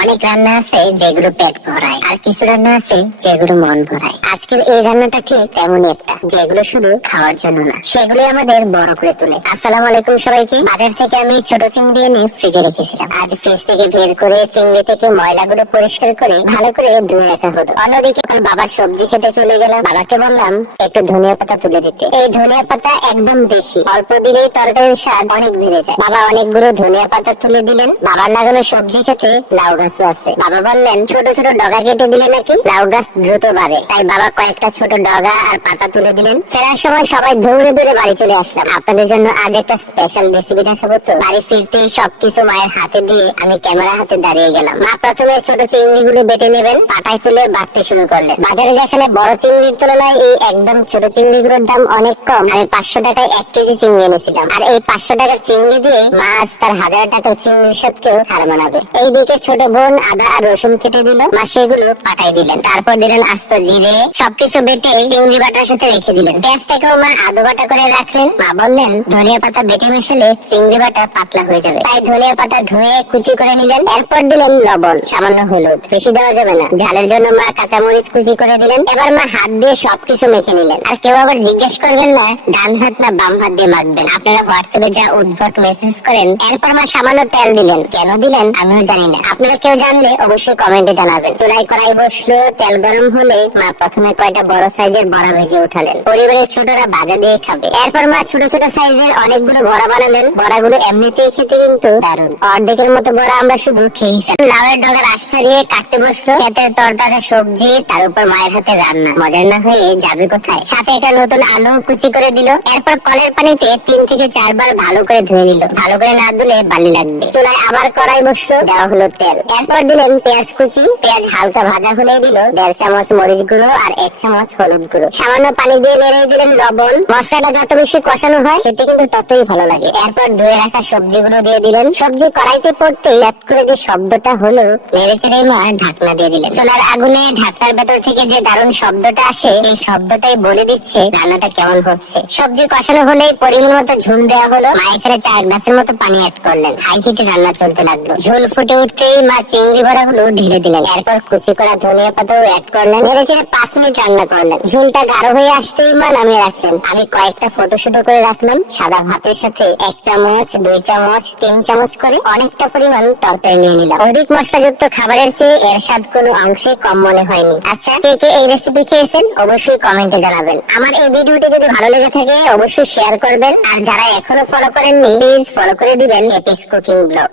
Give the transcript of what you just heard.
অনেক রান্না আছে যেগুলো পেট ভরায়, আর কিছু রান্না আছে যেগুলো মন ভরায়। আজকের এই রান্নাটা ঠিক তেমনই একটা, যেগুলো শুধু খাওয়ার জন্য না, সেগুলো আমাদের বড় করে তোলে। আসসালামু আলাইকুম সবাইকে। বাজার থেকে আমি ছোট চিংড়ি এনে ফ্রিজে রেখেছিলাম। আজ ফ্রিজ থেকে বের করে চিংড়ি থেকে ময়লাগুলো পরিষ্কার করে ভালো করে ধুয়ে রাখা হলো। অন্যদিকে আমার বাবার সবজি খেতে চলে গেলাম। বাবাকে বললাম একটু ধনিয়া পাতা তুলে দিতে। এই ধনিয়া পাতা একদম বেশি, অল্প দিলেই তরকারির স্বাদ অনেক বেড়ে যায়। বাবা অনেকগুলো ধনিয়া পাতা তুলে দিলেন। বাবার লাগানো সবজি খেতে লাউ গাছও আছে। বাবা বললেন ছোট ছোট ডগা কেটে দিলে নাকি লাউ গাছ দ্রুত বাড়ে, তাই বাবা কয়েকটা ছোট ডগা আর পাতা তুলে দিলেন। ফেরার সময় সবাই দৌড়ে দৌড়ে বাড়ি চলে আসলাম। আপনাদের জন্য আজ একটা স্পেশাল রেসিপি দেখাবো। তো বাড়ি ফিরতেই সবকিছু মায়ের হাতে দিয়ে আমি ক্যামেরা হাতে দাঁড়িয়ে গেলাম। মা প্রথমে ছোট চিংড়িগুলো বেটে নেবেন, পাটায় তুলে বাটতে শুরু করলেন। বাজারে যেখানে বড় চিংড়ির তুলনায় এই একদম ছোট চিংড়িগুলোর দাম অনেক কম। আমি 500 টাকায় 1 কেজি চিংড়ি এনেছিলাম, আর এই 500 টাকার চিংড়ি দিয়ে মা আজ তার 1000 টাকার চিংড়ির সাথেও হার মানাবে। এইদিকে ছোট বোন আদা আর রসুন কেটে দিল, মা সেগুলো পাটায় দিলেন। তারপর দিলেন আস্ত জিরে, সবকিছু বেটে চিংড়ি বাটার সাথে রেখে দিলেন। পেঁয়াজটাকেও মা আদা বাটা করে রাখলেন। মা বললেন ধনিয়া পাতা বেটে মেশালে চিংড়ি বাটা পাতলা হয়ে যাবে, তাই ধনিয়া পাতা ধুয়ে কুচি করে নিলেন। এরপর দিলেন লবণ, সামান্য হলুদ, বেশি দেওয়া যাবে না। ঝালের জন্য মা কাঁচামরিচ কুচি করে দিলেন। এবার মা হাত দিয়ে সবকিছু মেখে নিলেন। আর কেউ আবার জিজ্ঞেস করবেন না ডান হাত না বাম হাত দিয়ে মাখবেন, আপনারা হোয়াটসঅ্যাপে যা উদ্ভট মেসেজ করেন। এরপর মা সামান্য তেল দিলেন, কেন দিলেন আমিও জানি না, আপনারা কেউ জানলে অবশ্যই কমেন্টে জানাবেন। চুলায় কড়াই বসলো, তেল গরম হলে মা প্রথমে কয়টা বড় সাইজের বড়া ভেজে উঠালেন। পরিবারের ছোটরা ভাজা দিয়ে খাবে। এরপর মা ছোট ছোট সাইজের অনেকগুলো বড়া বানালেন। বড়াগুলো এমনিতেই খেতে কিন্তু দারুণ। অর্ধেকের মতো বড়া আমরা শুধু খেয়েই ফেলি। লাউয়ের ডগার আশ ছাড়িয়ে কাটতে বসলো। ক্ষেতের তরতাজা সবজি, তার উপর মায়ের হাতে রান্না, মজার না হয়ে যাবে কোথায়। সাথে একটা নতুন আলু কুচি করে দিল। এরপর কলের পানিতে 3 থেকে 4 বার ভালো করে ধুয়ে নিল। ভালো করে না ধুলে বালি লাগবে। চুলায় আবার কড়াই বসলো, দেওয়া হলো তেল। এরপর দিলেন পেঁয়াজ কুচি। পেঁয়াজ হালকা ভাজা হলে দিল 1.5 চামচ মরিচ গুঁড়ো আর 1 চামচ হলুদ গুঁড়ো। সামান্য পানি দিয়ে নেড়ে দিলেন লবণ। মশলাটা যত বেশি কষানো হয় খেতে কিন্তু ততই ভালো লাগে। এরপর ধুয়ে রাখা সবজিগুলো দিয়ে দিলেন। সবজি কড়াইতে পড়তে এক করে যে শব্দটা হলো, নেড়ে চেড়ে মা ঢাকনা দিয়ে দিলেন। চুলার আগুনে ঢাকনার ভেতর থেকে যে দারুণ শব্দটা আসে, এই শব্দটাই বলে দিচ্ছে রান্নাটা কেমন হচ্ছে। সবজি কষানো হলেই পরিমাণ মতো ঝোল দেওয়া হলো। মা এখানে 4 গ্লাসের মতো পানি অ্যাড করলেন। হাই হিটে রান্না চলতে লাগলো। ঝোল ফুটে উঠতেই মা চিংড়ি বড়াগুলো ঢেলে দিলেন। এরপর কুচি করা ধনিয়া পাতাও অ্যাড করলেন। নেড়ে চেড়ে 5 মিনিট রান্না করলেন। ঝোলটা গাঢ় হয়ে আসতেই মা নামিয়ে রাখলেন। আমি কয়েকটা ফটোশুটও করে রাখলাম। সাদা ভাতের সাথে 1 চামচ, 2 চামচ, 3 চামচ করে অনেকটা পরিমাণ তরকারি নিয়ে নিলাম। অধিক মশলাযুক্ত খাবারের চেয়ে এর স্বাদ কোনো অংশে কম মনে হয়নি। আচ্ছা, কে কে এই রেসিপি খেয়েছেন অবশ্যই কমেন্টে জানাবেন। আমার এই ভিডিওটি যদি ভালো লেগে থাকে অবশ্যই শেয়ার করবেন, আর যারা এখনো ফলো করেননি প্লিজ ফলো করে দিবেন এপিস কুকিং ব্লগ।